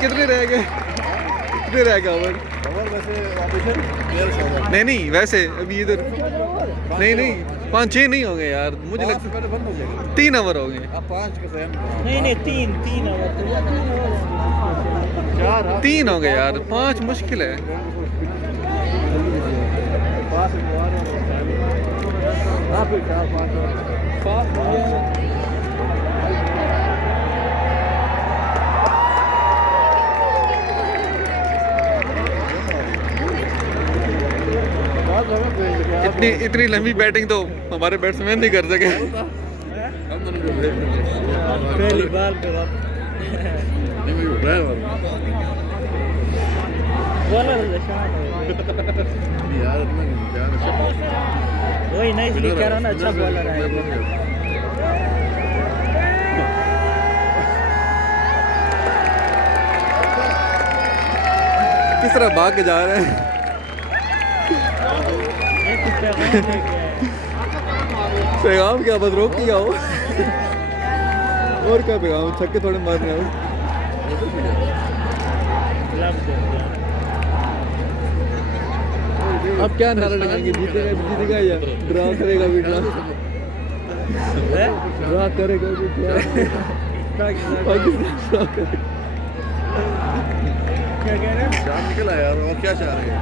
कितने रह गए? कितने रह गए ओवर? नहीं नहीं, वैसे अभी इधर नहीं 5-6 नहीं हो गए यार, मुझे लगता है 3 ओवर हो गए। नहीं 3 ओवर, 3 हो गए यार, 5 मुश्किल है। इतनी लंबी बैटिंग तो हमारे बैट्समैन नहीं कर सके। पहली बार पे वही नहीं, इसलिए कह रहा हूँ ना, अच्छा बॉलर है। किस तरह भाग के जा रहे हैं। पैगाम क्या, बस रोक किया हो। और क्या पैगाम, छक्के थोड़े मारने हो। अब क्या नारा लगाएंगे, जीतेगा या ड्रा करेगा भी? ड्रा करेगा भी, क्या कह रहे हैं? जान निकल आया यार, और क्या चाह रहे हैं?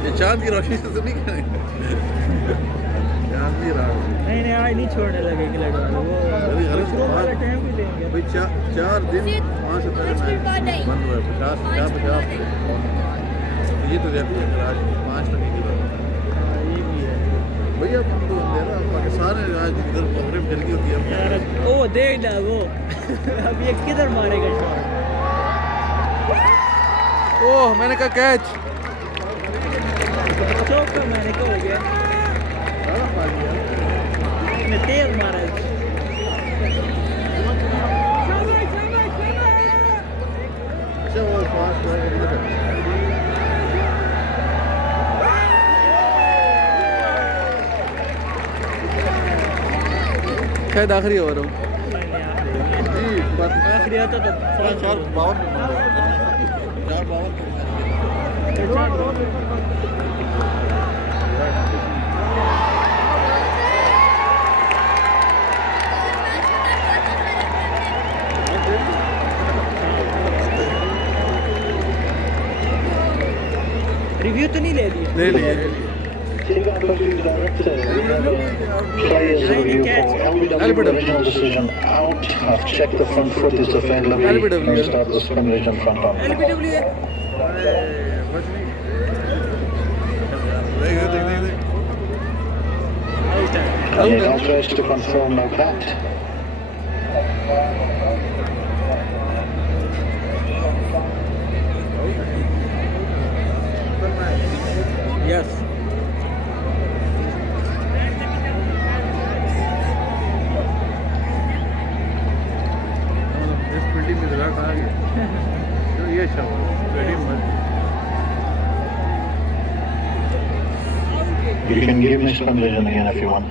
ये चांद की रोशनी से तो नहीं करेंगे। चांद नहीं रहा। नहीं आज नहीं छोड़ने लगे इंग्लैंड वाले, वो टाइम भी देंगे भाई। 4 दिन 5 से पहले मैच बंद हुआ है। 50 ये तो आज 5 तक नहीं गिरा। ये भी है भैया, हम तो अंधेरा पाकिस्तान है आज, इधर मगरिब जल्दी होती है यार। ओ देख ना वो अब ये किधर मारेगा शॉट? ओह, मैंने कहा कैच। चौका मैंने कहा हो गया, इसने तेज मारा। अच्छा वो 5 शायद आखिरी ओवर हो। आखिरी आता तो 4 रिव्यू तो नहीं ले लिया? ले लिए। Players review for LBW original decision out. I've checked the front foot is defended. May start the scrimmage in front on. Authorized to confirm no bat. Yes. You can give me scrimmage again if you want.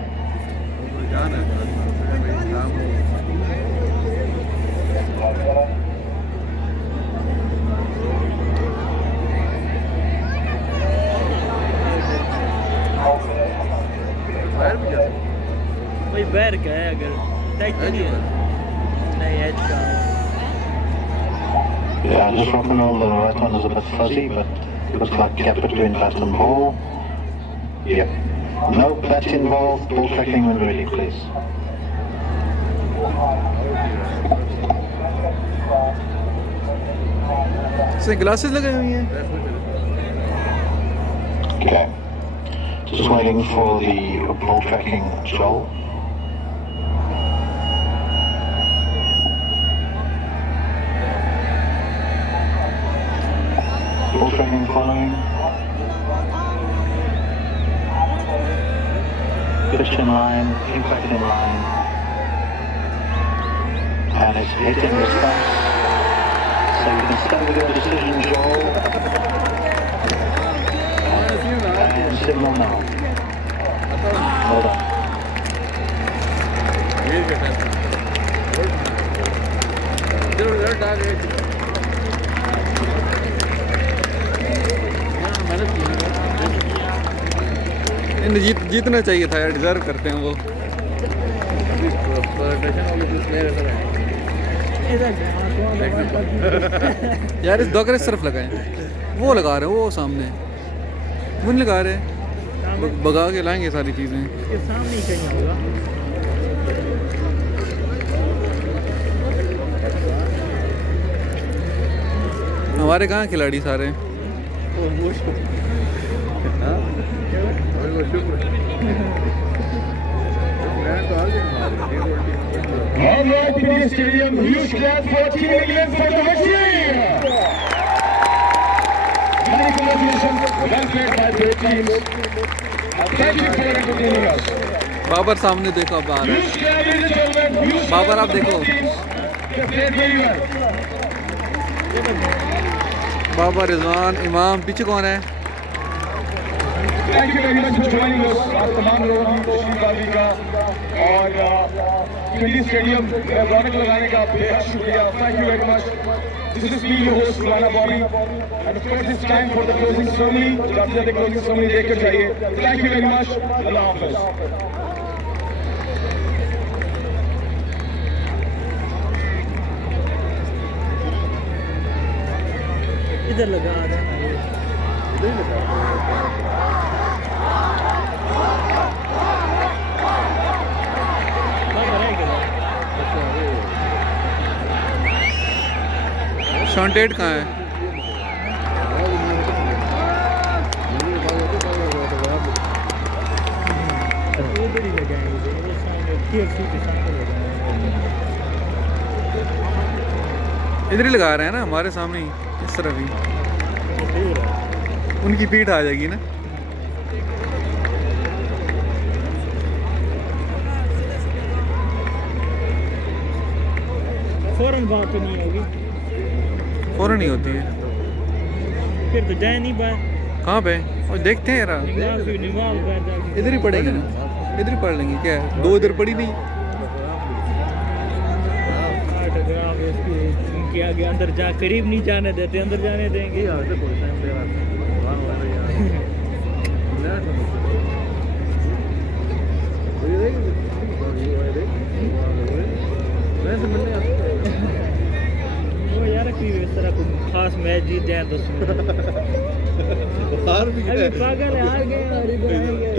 भाई बैर का है, अगर tag तो नहीं है। नहीं as का। Yeah, just rock and roll. The right one is a bit fuzzy, but looks like gap between bat and ball. Yep. No bat involved. Ball tracking when ready, please. इसमें glasses लगे हुई हैं। Okay. Just waiting for the ball tracking Joel. Ball tracking following. Pitch in line, impact in line. And it's hit in response. So you can stay with your decision, Joel. And signal now. Well done. इन्हें जीतना चाहिए था यार, deserve करते हैं वो। यार इस दो सिर्फ लगाए, वो लगा रहे हैं वो सामने, वो नहीं लगा रहे, भगा के लाएंगे सारी चीज़ें। इसके सामने ही कहीं होगा। हमारे कहाँ खिलाड़ी सारे? All right, pindi stadium, huge clap for Team England for the victory. Many congratulations, well played by both teams. Thank you for entertaining us. Babar सामने देखो अब आ रहा है। Huge clap, ladies and gentlemen. Huge clap Babar आप for देखो। both teams. They played very well. Babar, Rizwan, इमाम, पीछे कौन है? Thank you very much for joining us. आप तमाम लोगों की तशरीफ आने का और पिंडी स्टेडियम में रौनक लगाने का बेहद शुक्रिया. Thank you very much. This is me, your host, Rana Bobby. And of course, it's time for the closing ceremony. जाते जाते closing ceremony देखकर जाइए. Thank you very much. Allah Hafiz. इधर लगा देना ये। शॉन्टेड कहाँ है? इधर ही लगाएंगे, वो सामने KFC के सामने लगाएंगे। इधर ही लगा रहे हैं ना, हमारे सामने ही, इस तरफ ही। उनकी पीठ आ जाएगी ना। फौरन बात तो नहीं होगी, फौरन नहीं होती है। फिर तो जाए नहीं बात। कहाँ पे? और देखते हैं यार, निमाज बात जाके इधर ही पढ़ेंगे ना, इधर ही पढ़ लेंगे। क्या है, दो इधर पढ़ी नहीं? ऑटोग्राफ उनके आगे अंदर जा, करीब नहीं जाने देते, अंदर जाने देंगे। वो यार कि इस तरह कोई खास मैच जीत जाए तो अभी पागल है, आ गए और इधर आएंगे।